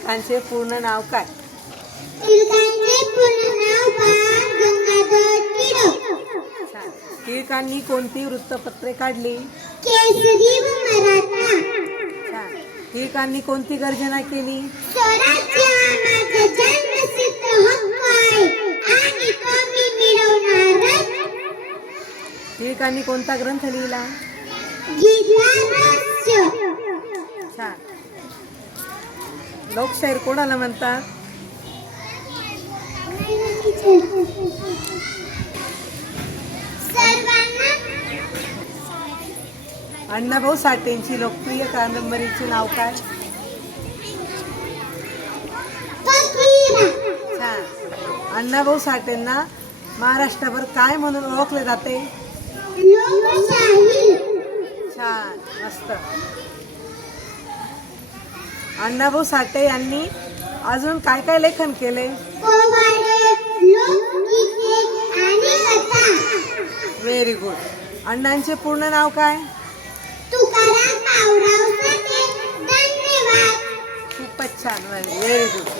टिळकांचे पूर्ण नाव काय? टिळकांचे पूर्ण नाव बाळ गंगाधर टिळक. छान. टिळकांनी कोणती वृत्तपत्रे काढली? केसरी व मराठा. छान. टिळकांनी कोणती गर्जना केली? स्वराज्य हा माझा जन्मसिद्ध हक्क आहे आणि तो मी मिळवणारच. टिळकांनी कोणता ग्रंथ लिहिला? गीता रहस्य. छान. लोकशाहीर कोणाला म्हणतात? सर्वांना. अण्णाभाऊ साठेंची लोकप्रिय कादंबरीचे नाव काय? फकीरा. छान. अण्णाभाऊ साठेंना महाराष्ट्रभर काय म्हणून ओळखले जाते? लोकशाही. छान, मस्त. अण्णाभाऊ साठे यांनी अजून काय काय लेखन केले? पोवाडे, लोकगीते आणि कथा. Very good. अण्णांचे पूर्ण नाव काय? तुकाराम पावराव साठे. धन्यवाद. खूपच छान. Very good.